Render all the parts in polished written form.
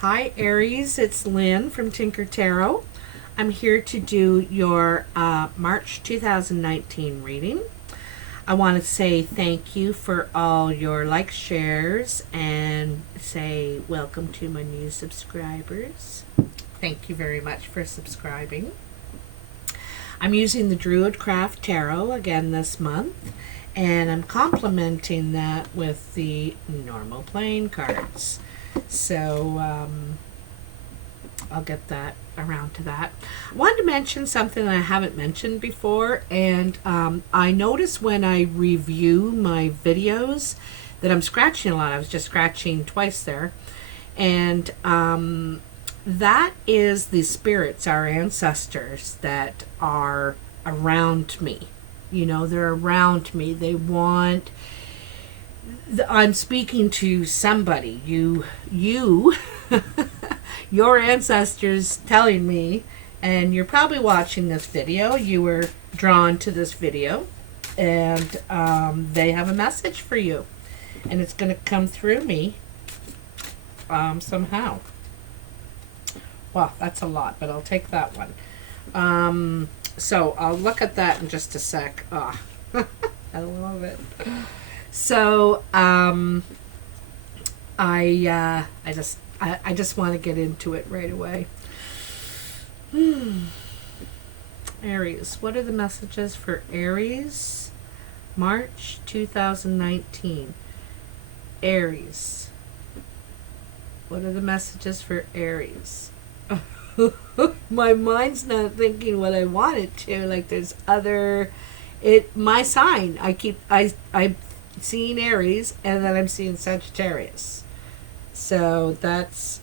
Hi Aries, it's Lynn from Tinker Tarot. I'm here to do your March 2019 reading. I want to say thank you for all your likes, shares, and say welcome to my new subscribers. Thank you very much for subscribing. I'm using the Druid Craft Tarot again this month, and I'm complementing that with the normal playing cards. So I'll get that around to that. I wanted to mention something that I haven't mentioned before, and I notice when I review my videos that I'm scratching a lot. I was just scratching twice there, and that is the spirits, our ancestors that are around me. You know, they're around me. They want... I'm speaking to somebody. You, your ancestors telling me, and you're probably watching this video. You were drawn to this video, and they have a message for you, and it's going to come through me somehow. Well, that's a lot, but I'll take that one. So I'll look at that in just a sec. I love it. So I just want to get into it right away. Aries, what are the messages for Aries, March 2019? Aries, what are the messages for Aries? My mind's not thinking what I want it to. Like there's other, my sign. I'm seeing Aries, and then I'm seeing Sagittarius. So that's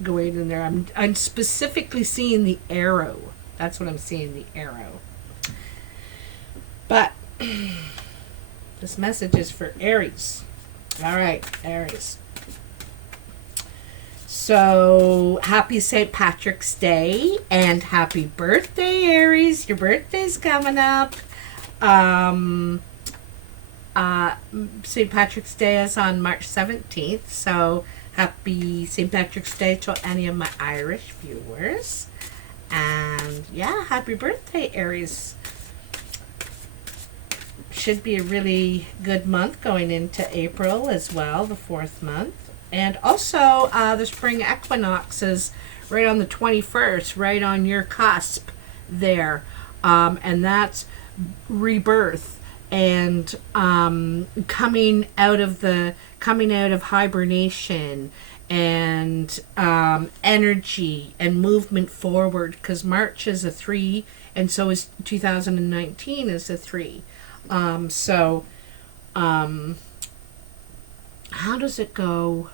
going in there. I'm specifically seeing the arrow. That's what I'm seeing, the arrow. But this message is for Aries. All right, Aries. So, happy St. Patrick's Day, and happy birthday, Aries. Your birthday's coming up. St. Patrick's Day is on March 17th, so happy St. Patrick's Day to any of my Irish viewers. And yeah, happy birthday, Aries. Should be a really good month going into April as well, the 4th month. And also, the spring equinox is right on the 21st, right on your cusp there. And that's rebirth and coming out of hibernation and energy and movement forward, because March is a 3 and so is 2019 is a 3. How does it go?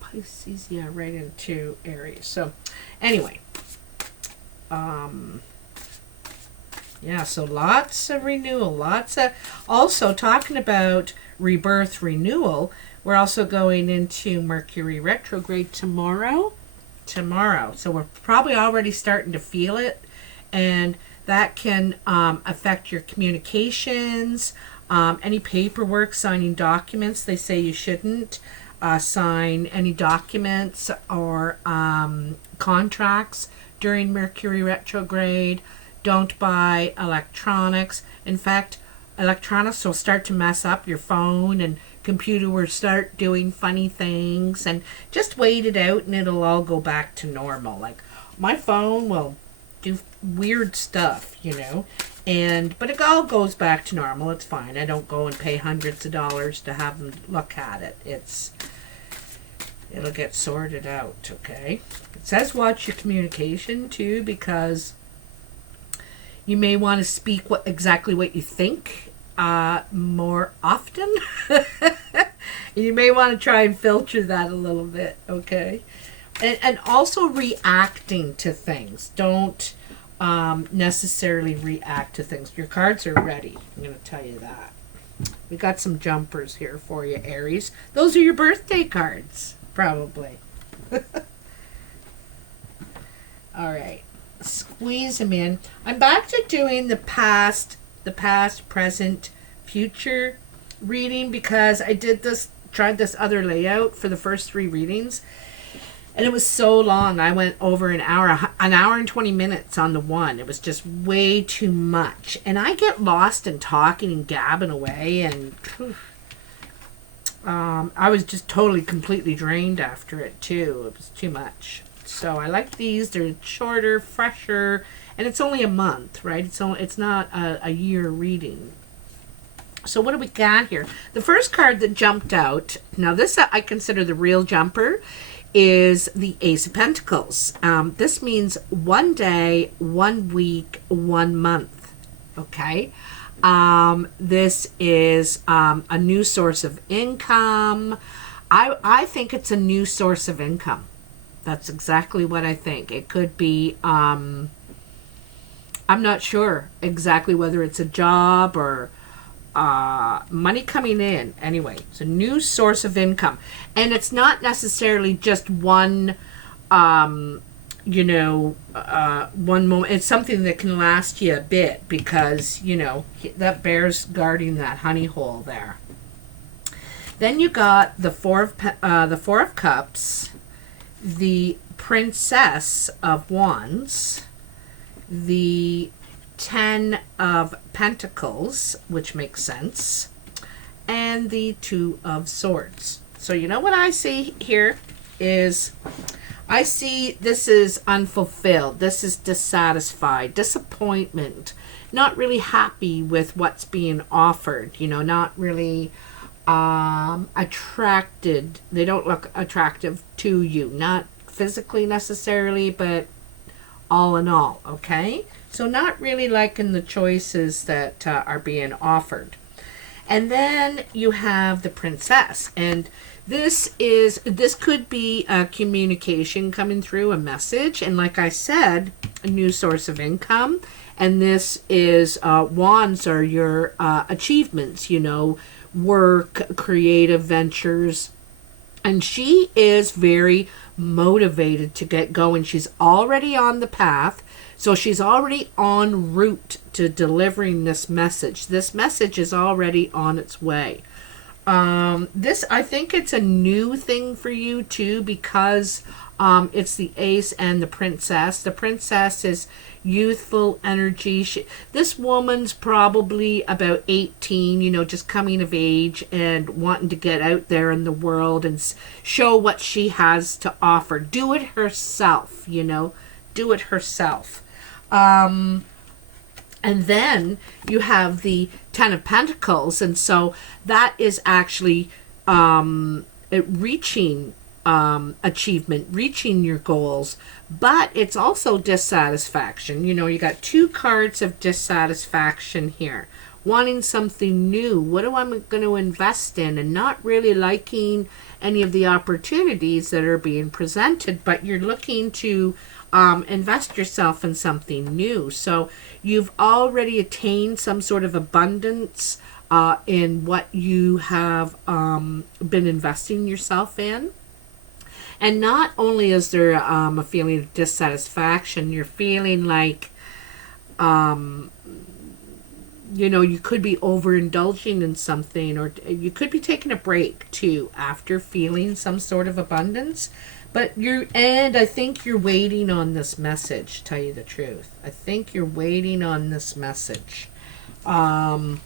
Pisces, yeah, right into Aries. So anyway, yeah, so lots of renewal, also talking about rebirth, renewal. We're also going into Mercury retrograde tomorrow. So we're probably already starting to feel it, and that can affect your communications, any paperwork, signing documents. They say you shouldn't sign any documents or contracts during Mercury retrograde. Don't buy electronics. In fact, electronics will start to mess up your phone, and computer will start doing funny things, and just wait it out and it'll all go back to normal. Like my phone will do weird stuff, you know, but it all goes back to normal. It's fine. I don't go and pay hundreds of dollars to have them look at it. It'll get sorted out, okay? It says watch your communication too, because you may want to speak exactly what you think more often. You may want to try and filter that a little bit, okay? And also reacting to things. Don't necessarily react to things. Your cards are ready. I'm going to tell you that. We got some jumpers here for you, Aries. Those are your birthday cards, probably. All right. Squeeze them in. I'm back to doing the past, present, future reading, because I did this tried this other layout for the first 3 readings, and it was so long. I went over an hour and 20 minutes on the one. It was just way too much. And I get lost in talking and gabbing away, and I was just totally, completely drained after it, too. It was too much. So I like these. They're shorter, fresher, and it's only a month, right? It's not a year reading. So what do we got here? The first card that jumped out, now this I consider the real jumper, is the Ace of Pentacles. This means 1 day, 1 week, 1 month. Okay? This is a new source of income. I think it's a new source of income. That's exactly what I think. It could be, I'm not sure exactly whether it's a job or money coming in. Anyway, it's a new source of income, and it's not necessarily just one one moment. It's something that can last you a bit, because that bear's guarding that honey hole there. Then you got the Four of Cups, the Princess of Wands, the 10 of Pentacles, which makes sense, and the 2 of Swords. So what I see here is, I see this is unfulfilled. This is dissatisfied, disappointment, not really happy with what's being offered, not really attracted. They don't look attractive to you, not physically necessarily, but all in all, okay? So not really liking the choices that are being offered. And then you have the Princess, and this could be a communication coming through, a message, and like I said, a new source of income. And this is wands are your achievements, work, creative ventures. And she is very motivated to get going. She's already on the path. So she's already en route to delivering this message. This message is already on its way. I think it's a new thing for you too, because it's the Ace and the Princess. The Princess is youthful energy. This woman's probably about 18, just coming of age and wanting to get out there in the world and show what she has to offer. Do it herself, do it herself. And then you have the 10 of Pentacles, and so that is actually reaching achievement, reaching your goals, but it's also dissatisfaction. You got 2 cards of dissatisfaction here, wanting something new. What am I going to invest in? And not really liking any of the opportunities that are being presented, but you're looking to invest yourself in something new. So you've already attained some sort of abundance in what you have been investing yourself in. And not only is there a feeling of dissatisfaction, you're feeling like, you could be overindulging in something, or you could be taking a break too after feeling some sort of abundance. But I think you're waiting on this message, to tell you the truth. I think you're waiting on this message. But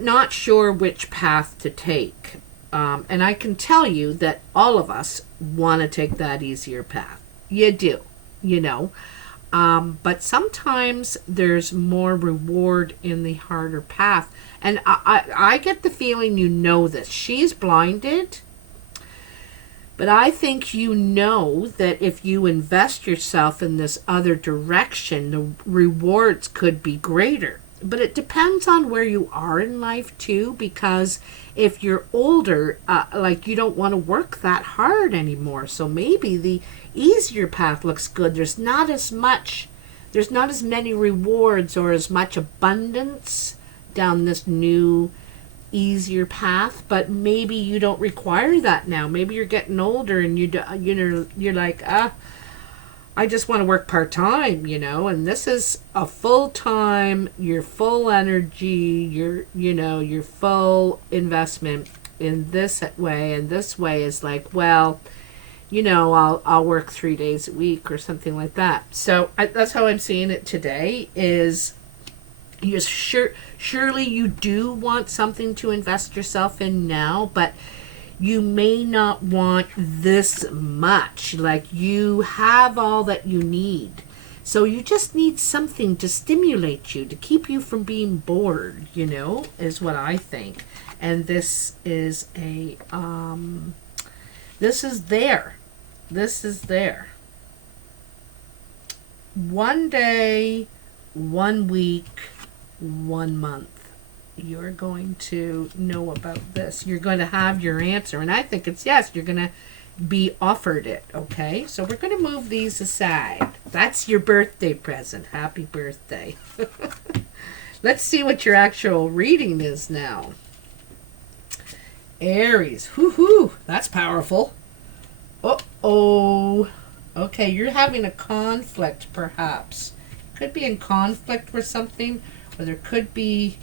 not sure which path to take. And I can tell you that all of us want to take that easier path. You do, but sometimes there's more reward in the harder path. And I get the feeling this. She's blinded. But I think that if you invest yourself in this other direction, the rewards could be greater. But it depends on where you are in life too, because if you're older, you don't want to work that hard anymore. So maybe the easier path looks good. There's not as many rewards or as much abundance down this new, easier path, but maybe you don't require that now. Maybe you're getting older and you're like, I just want to work part-time, and this is a full-time, your full energy, your full investment in this way, and this way is like, well, you know, I'll work 3 days a week or something like that. So that's how I'm seeing it today. Is you surely you do want something to invest yourself in now, but you may not want this much. Like, you have all that you need. So you just need something to stimulate you, to keep you from being bored, you know, is what I think. And this is a, this is there. This is there. 1 day, 1 week, 1 month. You're going to know about this. You're going to have your answer. And I think it's yes. You're going to be offered it. Okay? So we're going to move these aside. That's your birthday present. Happy birthday. Let's see what your actual reading is now. Aries. Whoo-hoo. That's powerful. Uh-oh. Okay, you're having a conflict, perhaps. Could be in conflict with something, or there could be...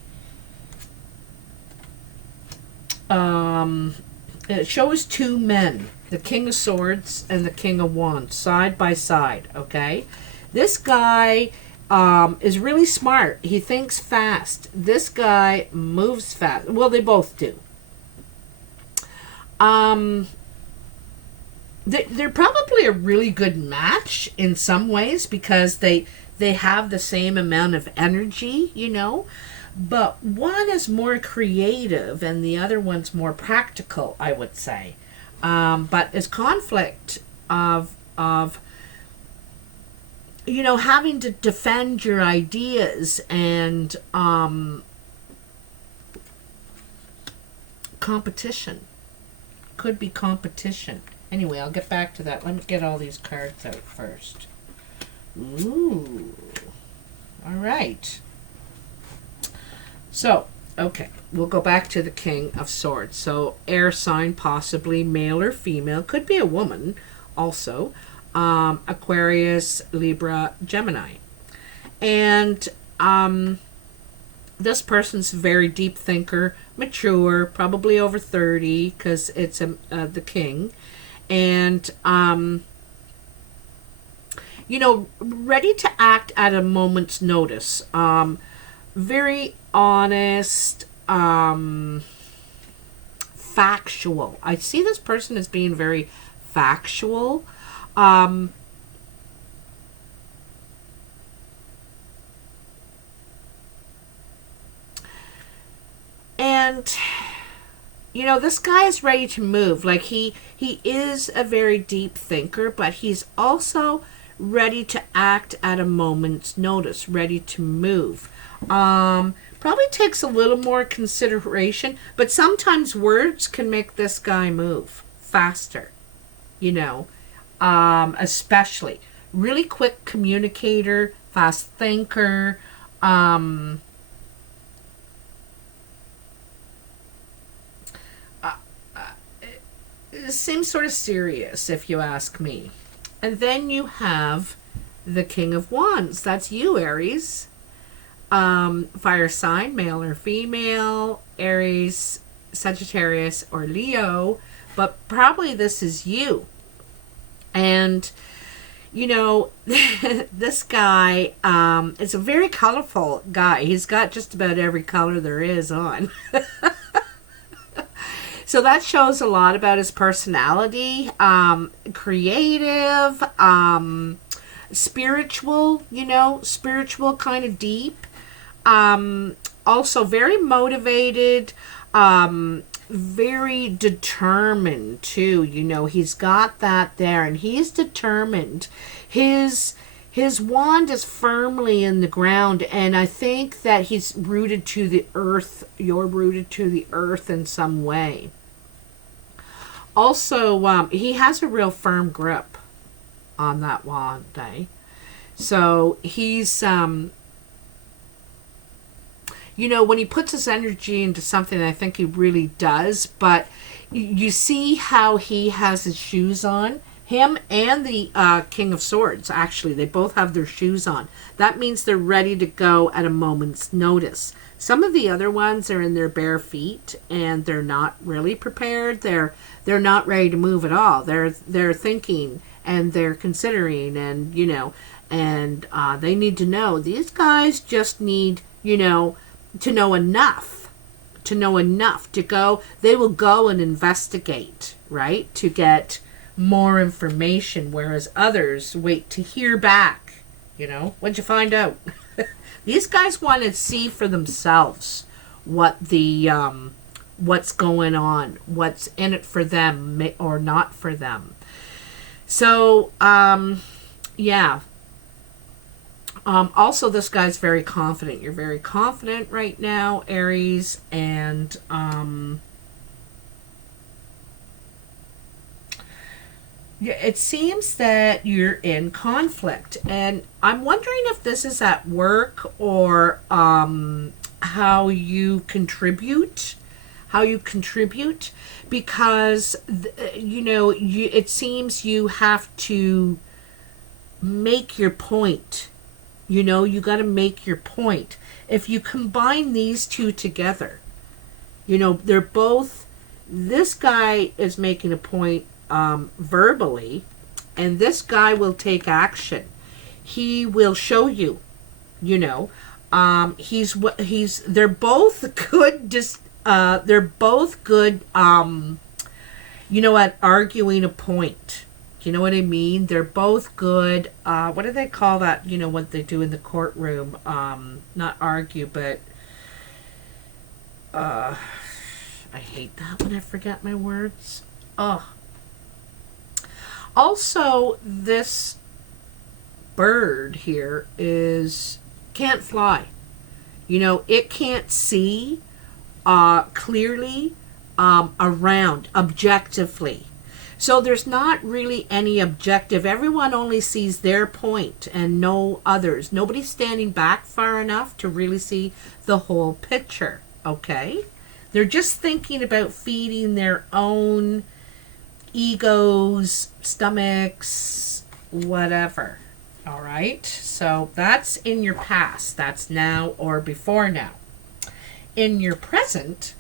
it shows 2 men, the King of Swords and the King of Wands, side by side, okay? This guy is really smart. He thinks fast. This guy moves fast. Well, they both do. They're probably a really good match in some ways because they have the same amount of energy, you know? But one is more creative and the other one's more practical, I would say. But it's conflict of you know, having to defend your ideas and competition. Could be competition. Anyway, I'll get back to that. Let me get all these cards out first. Ooh. All right. So, okay, we'll go back to the King of Swords. So, air sign, possibly male or female. Could be a woman also. Aquarius, Libra, Gemini. And this person's a very deep thinker, mature, probably over 30 because it's the king. And, you know, ready to act at a moment's notice. Very honest, factual. I see this person as being very factual. And, you know, this guy is ready to move. Like, he is a very deep thinker, but he's also ready to act at a moment's notice, ready to move. Probably takes a little more consideration, but sometimes words can make this guy move faster, you know, especially. Really quick communicator, fast thinker, seems sort of serious, if you ask me. And then you have the King of Wands. That's you, Aries. Fire sign, male or female, Aries, Sagittarius, or Leo. But probably this is you. And, you know, this guy is a very colorful guy. He's got just about every color there is on. So that shows a lot about his personality, creative, spiritual, you know, spiritual, kind of deep. Also very motivated, very determined too, you know, he's got that there and he's determined. His wand is firmly in the ground, and I think that he's rooted to the earth. You're rooted to the earth in some way. Also, he has a real firm grip on that wand, eh? So he's, you know, when he puts his energy into something, I think he really does. But you see how he has his shoes on? Him and the King of Swords, actually, they both have their shoes on. That means they're ready to go at a moment's notice. Some of the other ones are in their bare feet and they're not really prepared. They're not ready to move at all. They're thinking and they're considering, and and they need to know. These guys just need to know enough to go. They will go and investigate, right, to get more information, whereas others wait to hear back. What'd you find out? These guys want to see for themselves what the what's going on, what's in it for them or not for them. So yeah. Also, this guy's very confident. You're very confident right now, Aries, and it seems that you're in conflict, and I'm wondering if this is at work or how you contribute, because it seems you have to make your point. You got to make your point. If you combine these two together, they're both. This guy is making a point verbally, and this guy will take action. He will show you. They're both good. They're both good. At arguing a point. You know what I mean? They're both good. What do they call that? What they do in the courtroom? Not argue, but I hate that when I forget my words. Also, this bird here can't fly. It can't see clearly around objectively. So there's not really any objective. Everyone only sees their point and no others. Nobody's standing back far enough to really see the whole picture, okay? They're just thinking about feeding their own egos, stomachs, whatever, all right? So that's in your past. That's now or before now. In your present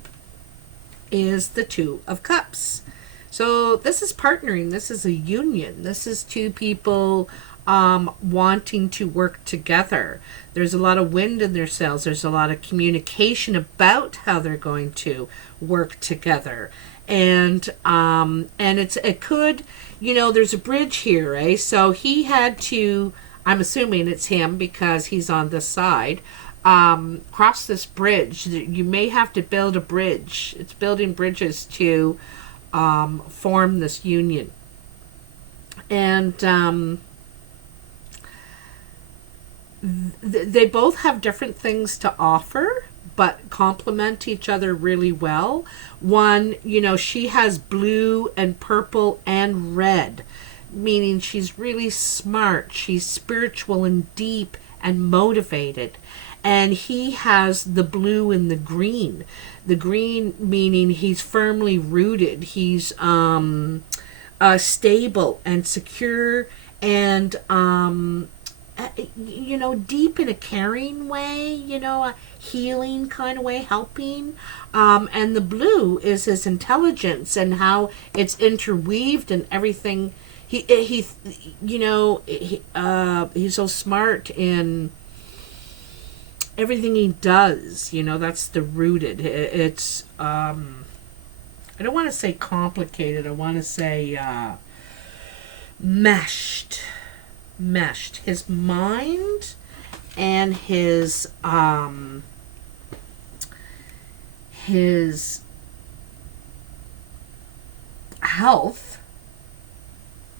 is the Two of Cups. So this is partnering. This is a union. This is two people wanting to work together. There's a lot of wind in their sails. There's a lot of communication about how they're going to work together. And it could, there's a bridge here, eh? So he had to, I'm assuming it's him because he's on this side, cross this bridge. You may have to build a bridge. It's building bridges to form this union. And they both have different things to offer, but complement each other really well. One, she has blue and purple and red, meaning she's really smart. She's spiritual and deep and motivated. And he has the blue and the green. The green meaning he's firmly rooted. He's stable and secure and, deep in a caring way, a healing kind of way, helping. And the blue is his intelligence and how it's interweaved and everything. He's so smart in everything he does. That's the rooted. It's I don't want to say complicated. I want to say meshed. His mind and his health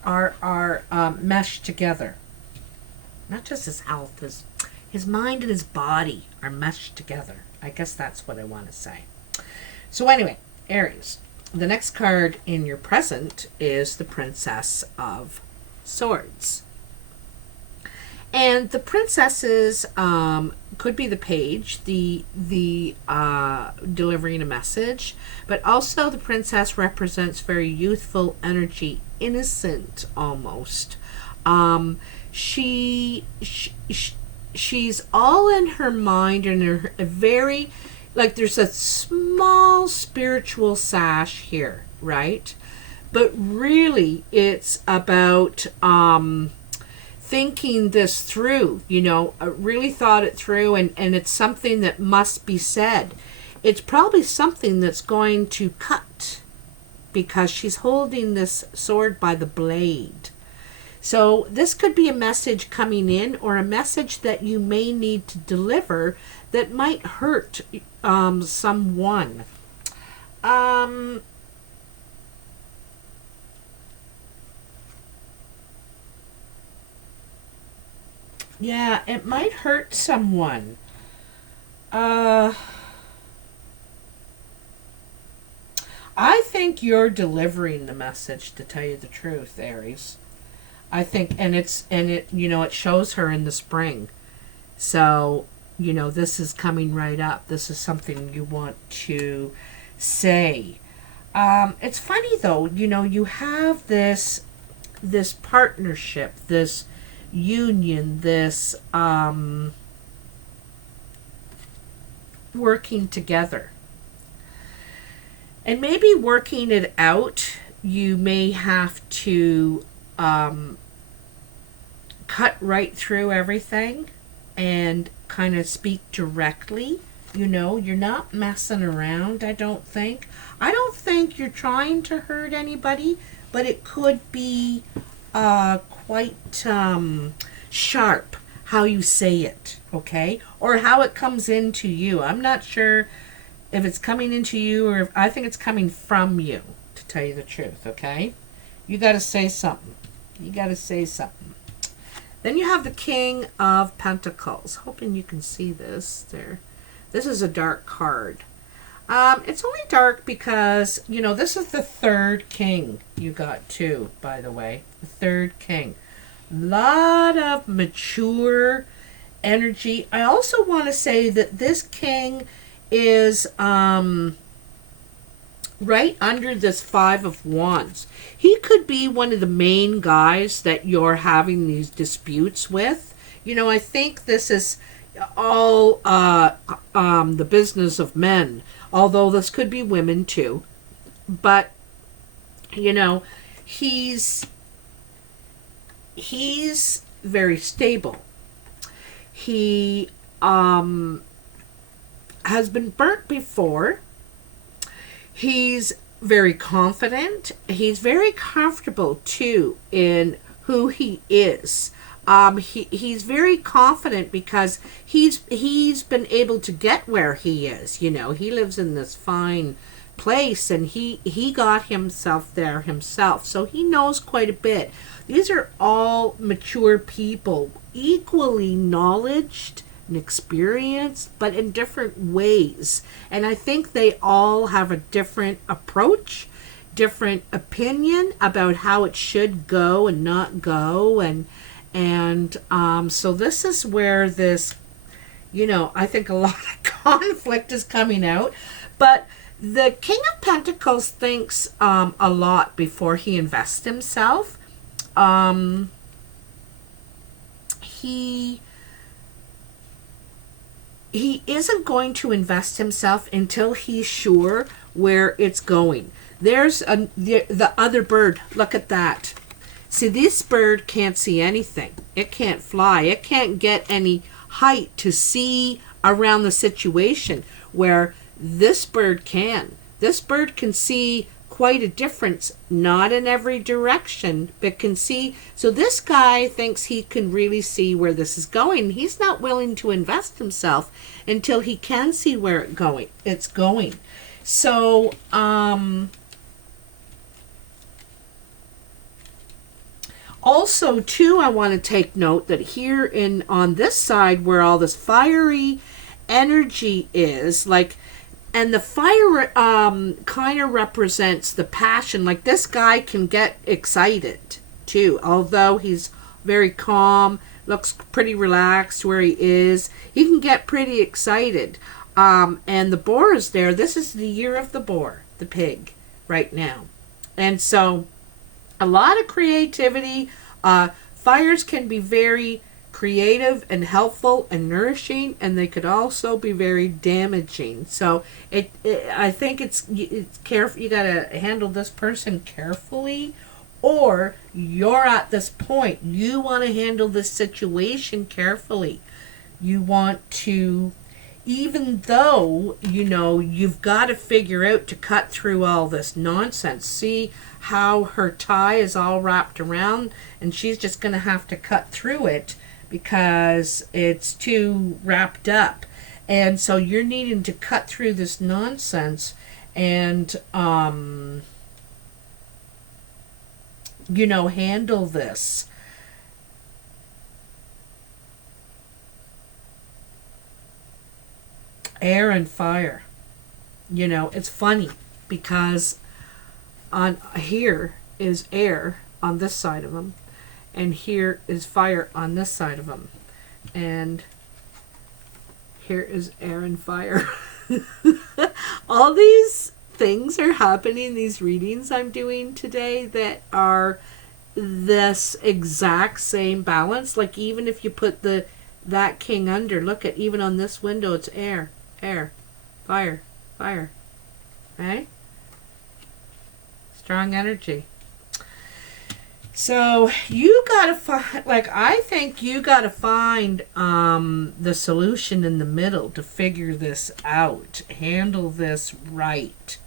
are meshed together. Not just his health, his mind and his body are meshed together. I guess that's what I want to say. So anyway, Aries, the next card in your present is the Princess of Swords. And the princesses could be the page, the delivering a message, but also the princess represents very youthful energy, innocent almost. She she's all in her mind and her a very, like, there's a small spiritual sash here, right? But really it's about thinking this through, really thought it through, and it's something that must be said. It's probably something that's going to cut, because she's holding this sword by the blade. So this could be a message coming in, or a message that you may need to deliver that might hurt someone. Yeah, it might hurt someone. I think you're delivering the message, to tell you the truth, Aries. I think, and it shows her in the spring. So, this is coming right up. This is something you want to say. It's funny though, you have this partnership, this union, this working together. And maybe working it out, you may have to cut right through everything and kind of speak directly. You're not messing around, I don't think. I don't think you're trying to hurt anybody, but it could be quite sharp how you say it, okay? Or how it comes into you. I'm not sure if it's coming into you, or I think it's coming from you, to tell you the truth, okay? You got to say something. You got to say something. Then you have the King of Pentacles. Hoping you can see this there. This is a dark card. It's only dark because, this is the third king you got too, by the way. The third king. Lot of mature energy. I also want to say that this king is right under this Five of Wands. He could be one of the main guys that you're having these disputes with. I think this is all the business of men, although this could be women too. But he's very stable. He has been burnt before. He's very confident. He's very comfortable too in who he is. He's very confident because he's been able to get where he is. He lives in this fine place, and he got himself there himself, so he knows quite a bit. These are all mature people, equally knowledged and experienced, but in different ways. And I think they all have a different approach, different opinion about how it should go and not go, and so this is where this, I think a lot of conflict is coming out. But the King of Pentacles thinks a lot before he invests himself. He isn't going to invest himself until he's sure where it's going. There's the other bird. Look at that. See, this bird can't see anything. It can't fly. It can't get any height to see around the situation, where this bird can. This bird can see quite a difference, not in every direction, but can see. So this guy thinks he can really see where this is going. He's not willing to invest himself until he can see where it's going. So, also, too, I want to take note that here on this side where all this fiery energy is, and the fire kind of represents the passion. Like, this guy can get excited, too. Although he's very calm, looks pretty relaxed where he is, he can get pretty excited. And the boar is there. This is the year of the boar, the pig, right now. And so, a lot of creativity. Fires can be very creative and helpful and nourishing, and they could also be very damaging. So I think it's careful. You got to handle this person carefully, or you're at this point. You want to handle this situation carefully. You want to, even though, you know, you've got to figure out to cut through all this nonsense. See how her tie is all wrapped around, and she's just going to have to cut through it because it's too wrapped up. And so you're needing to cut through this nonsense and, you know, handle this. Air and fire. You know, it's funny because on here is air on this side of them, and here is fire on this side of them, and here is air and fire. All these things are happening, these readings I'm doing today, that are this exact same balance. Like, even if you put that king under, look at, even on this window, it's air, fire, right? Strong energy. So you gotta find, like, I think you gotta find the solution in the middle to figure this out, handle this right.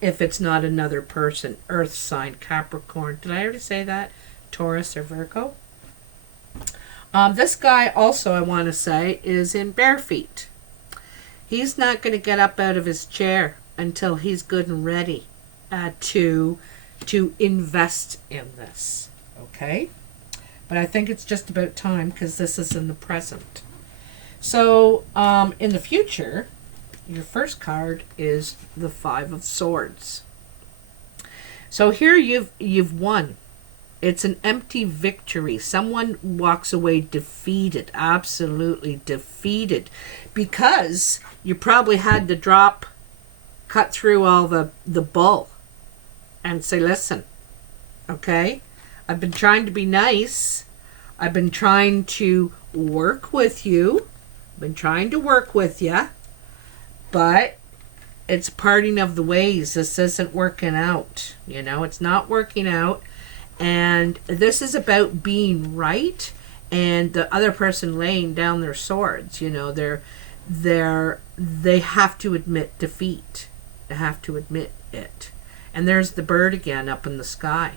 If it's not another person, earth sign, Capricorn. Did I already say that? Taurus or Virgo. This guy also, I want to say, is in bare feet. He's not going to get up out of his chair until he's good and ready to invest in this. Okay? But I think it's just about time, because this is in the present. So, in the future, your first card is the Five of Swords. So here you've won. It's an empty victory. Someone walks away defeated, absolutely defeated, because you probably had to cut through all the bull and say, listen, okay, I've been trying to be nice. I've been trying to work with you. I've been trying to work with you, but it's parting of the ways. This isn't working out. You know, it's not working out. And this is about being right, and the other person laying down their swords. You know, they have to admit defeat. They have to admit it. And there's the bird again up in the sky.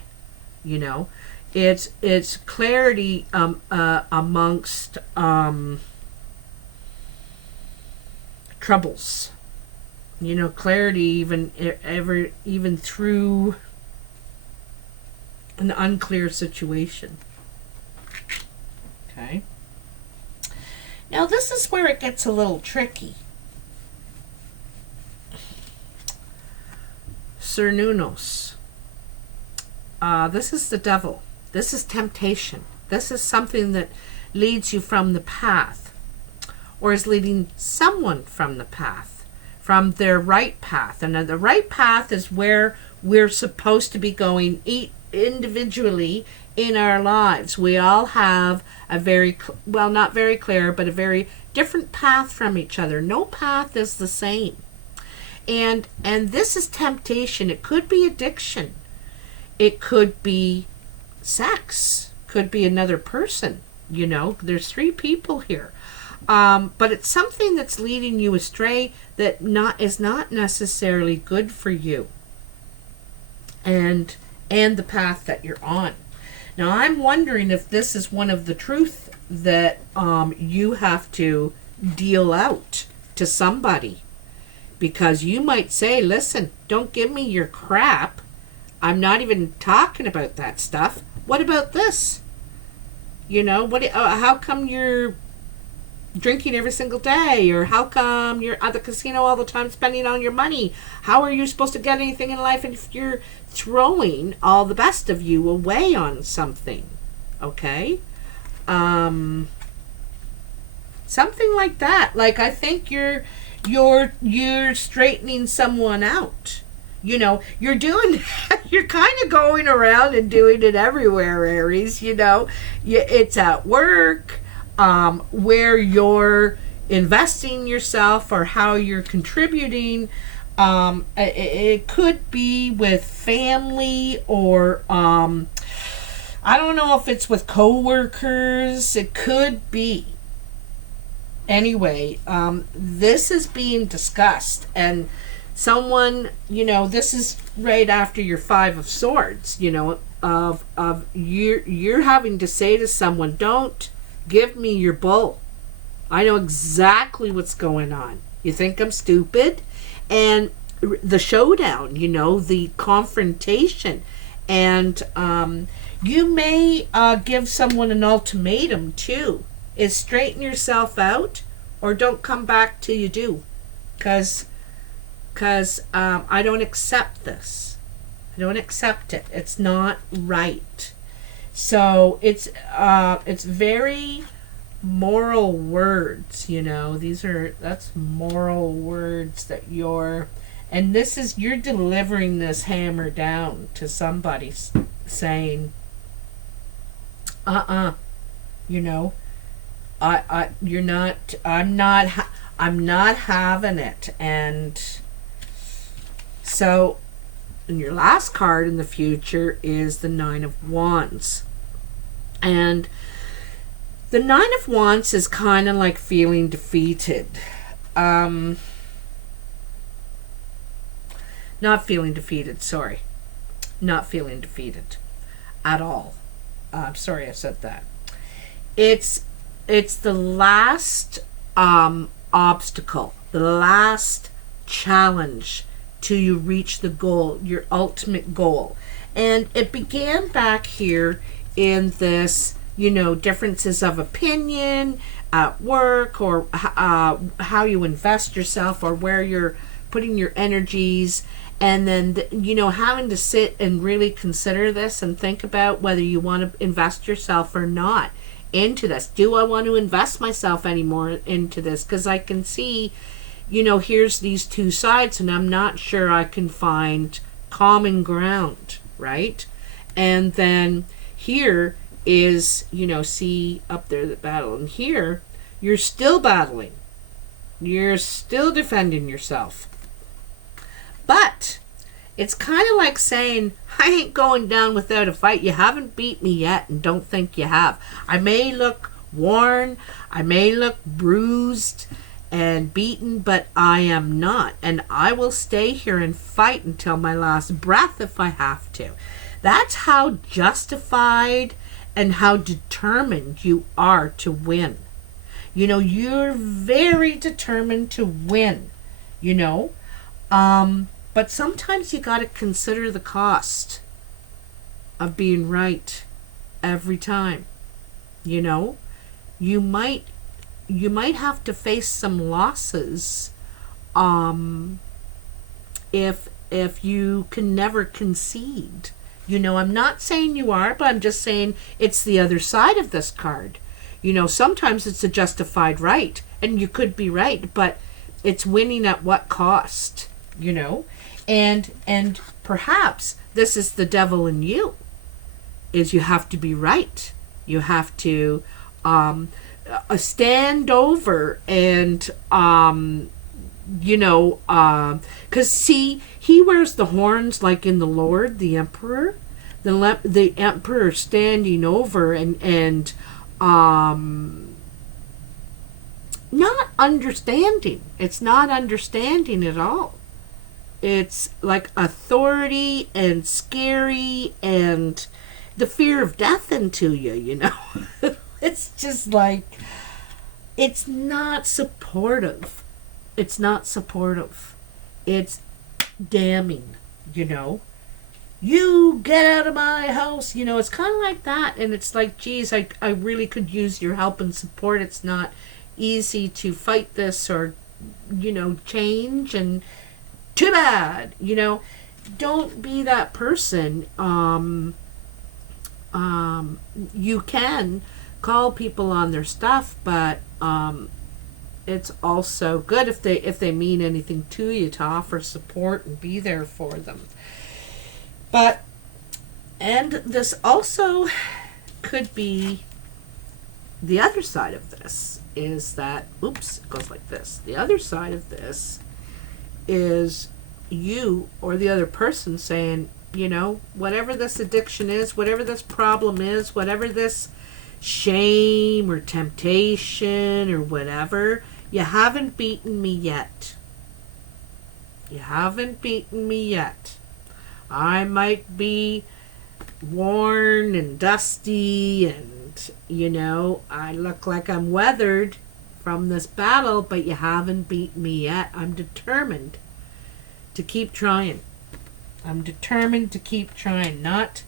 You know, it's clarity amongst troubles. You know, clarity even through an unclear situation. Okay. Now this is where it gets a little tricky. Cernunos. This is the devil. This is temptation. This is something that leads you from the path, or is leading someone from the path, from their right path. And the right path is where we're supposed to be going individually in our lives. We all have a very, well, not very clear, but a very different path from each other. No path is the same. And this is temptation. It could be addiction. It could be sex. Could be another person. You know, there's three people here. But it's something that's leading you astray that is not necessarily good for you. And the path that you're on. Now, I'm wondering if this is one of the truth that you have to deal out to somebody. Because you might say, listen, don't give me your crap. I'm not even talking about that stuff. What about this? You know, how come you're drinking every single day? Or how come you're at the casino all the time spending all your money? How are you supposed to get anything in life if you're throwing all the best of you away on something? Okay? Something like that. Like, I think you're straightening someone out. You know, you're kind of going around and doing it everywhere, Aries. You know, it's at work. where you're investing yourself or how you're contributing. It could be with family or I don't know if it's with coworkers. It could be. Anyway, this is being discussed, and someone, this is right after your Five of Swords, of you're having to say to someone, don't give me your bull. I know exactly what's going on. You think I'm stupid? And the showdown, the confrontation. And you may give someone an ultimatum too. Is straighten yourself out or don't come back till you do. Because I don't accept this. I don't accept it. It's not right. So it's very moral words, that's moral words that you're delivering this hammer down to somebody saying, I'm not having it. And so, and your last card in the future is the Nine of Wands. And the Nine of Wands is kind of like feeling defeated. Not feeling defeated, sorry. Not feeling defeated at all. I'm sorry I said that. It's the last obstacle, the last challenge till you reach the goal, your ultimate goal. And it began back here in this, differences of opinion at work, or how you invest yourself, or where you're putting your energies. And then, having to sit and really consider this and think about whether you want to invest yourself or not into this. Do I want to invest myself anymore into this? Because I can see, here's these two sides, and I'm not sure I can find common ground, right? And then here is, see up there the battle. And here, you're still battling. You're still defending yourself. But it's kind of like saying, I ain't going down without a fight. You haven't beat me yet, and don't think you have. I may look worn, I may look bruised and beaten, but I am not. And I will stay here and fight until my last breath if I have to. That's how justified and how determined you are to win. You're very determined to win, but sometimes you got to consider the cost of being right every time. You might have to face some losses if you can never concede. I'm not saying you are, but I'm just saying it's the other side of this card. Sometimes it's a justified right, and you could be right, but it's winning at what cost, And perhaps this is the devil in you, is you have to be right. You have to stand over and, because see, he wears the horns like in the Lord, the Emperor. The Emperor standing over and not understanding. It's not understanding at all. It's like authority and scary and the fear of death into you, It's just like, it's not supportive. It's not supportive. It's damning, You get out of my house, it's kind of like that. And it's like, geez, I really could use your help and support. It's not easy to fight this or, change, and too bad, don't be that person. You can call people on their stuff, but it's also good if they mean anything to you, to offer support and be there for them. And this also could be the other side of this is that, oops, it goes like this. The other side of this is you or the other person saying, you know, whatever this addiction is, whatever this problem is, whatever this shame or temptation or whatever, you haven't beaten me yet. You haven't beaten me yet. I might be worn and dusty and, you know, I look like I'm weathered from this battle, but you haven't beaten me yet. I'm determined to keep trying. I'm determined to keep trying. Not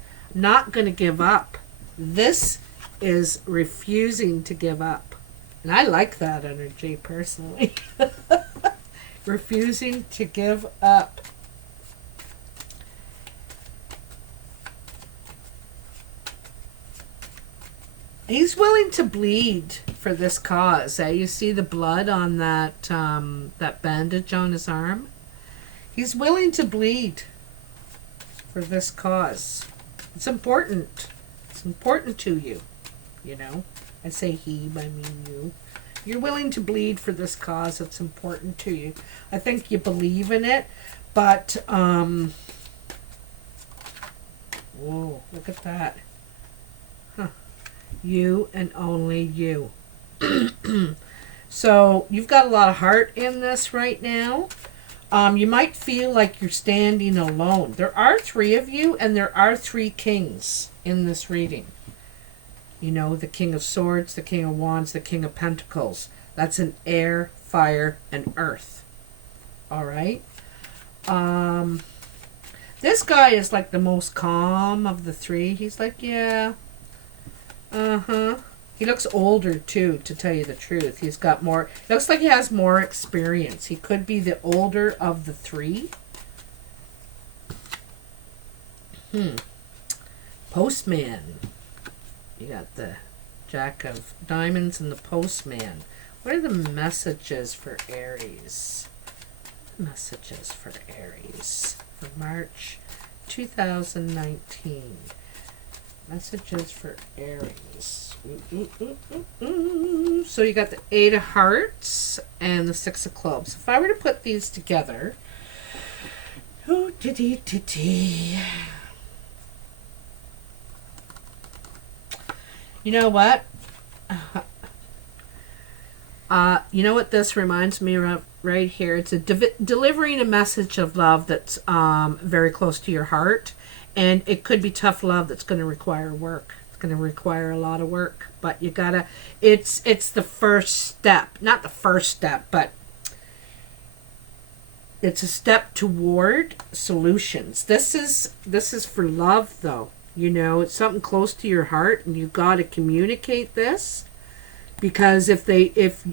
going to give up. This is refusing to give up. And I like that energy personally. Refusing to give up. He's willing to bleed for this cause. You see the blood on that that bandage on his arm? He's willing to bleed for this cause. It's important. It's important to you. You know? I say he, but I mean you. You're willing to bleed for this cause. It's important to you. I think you believe in it, but whoa, look at that. Huh. You and only you. So you've got a lot of heart in this right now. You might feel like you're standing alone. There are 3 of you, and there are 3 kings in this reading. You know, the King of Swords, the King of Wands, the King of Pentacles. That's an air, fire, and earth. All right? This guy is like the most calm of the 3. He's like, yeah. Uh-huh. He looks older, too, to tell you the truth. He's got more... Looks like he has more experience. He could be the older of the 3. Postman. You got the Jack of Diamonds and the Postman. What are the messages for Aries? Messages for Aries for March 2019. Messages for Aries. So you got the 8 of Hearts and the 6 of Clubs. If I were to put these together, you know what? You know what this reminds me of right here? It's delivering a message of love that's very close to your heart. And it could be tough love that's going to require work. It's going to require a lot of work. But you gotta, it's the first step. Not the first step, but it's a step toward solutions. This is for love, though. You know, it's something close to your heart, and you've got to communicate this. Because where's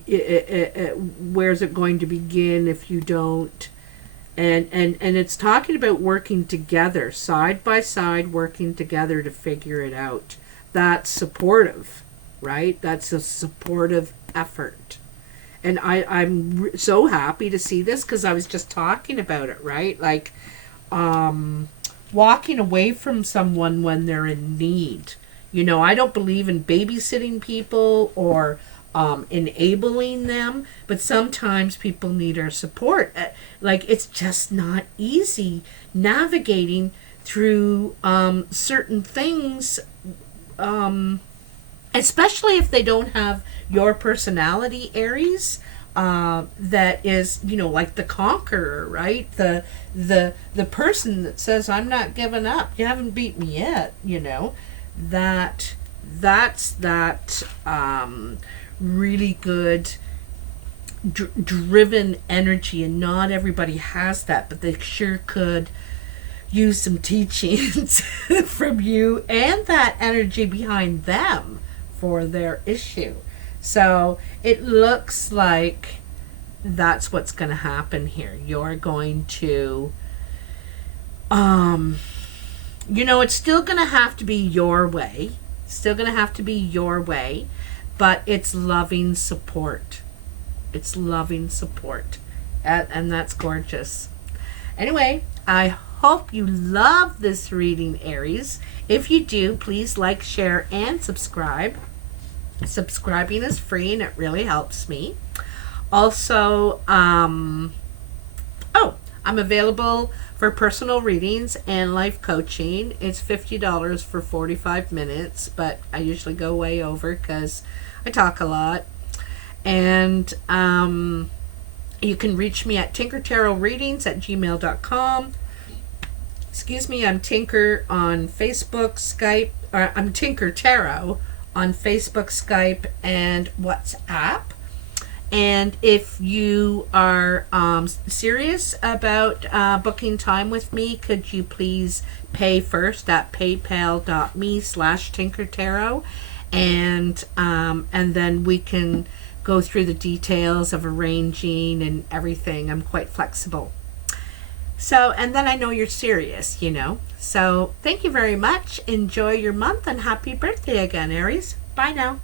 it going to begin if you don't? And it's talking about working together, side by side, working together to figure it out. That's supportive, right? That's a supportive effort. And I'm so happy to see this because I was just talking about it, right? Like walking away from someone when they're in need. You know, I don't believe in babysitting people or enabling them, but sometimes people need our support. Like, it's just not easy navigating through certain things, especially if they don't have your personality, Aries. That is, you know, like the conqueror, right? The person that says, I'm not giving up. You haven't beat me yet, you know. That's that really good driven energy, and not everybody has that, but they sure could use some teachings from you and that energy behind them for their issue. So it looks like that's what's going to happen here. You're going to you know, it's still going to have to be your way. Still going to have to be your way, but it's loving support. It's loving support. And that's gorgeous. Anyway, I hope you love this reading, Aries. If you do, please like, share, and subscribe. Subscribing is free and it really helps me. Also, I'm available for personal readings and life coaching. It's $50 for 45 minutes, but I usually go way over because I talk a lot. And you can reach me at tinkertarotreadings@gmail.com. Excuse me, I'm Tinker on Facebook, Skype, or I'm Tinker Tarot on Facebook, Skype, and WhatsApp. And if you are serious about booking time with me, could you please pay first at paypal.me/tinkertarot, and then we can go through the details of arranging and everything. I'm quite flexible. So, and then I know you're serious, you know. So, thank you very much. Enjoy your month and happy birthday again, Aries. Bye now.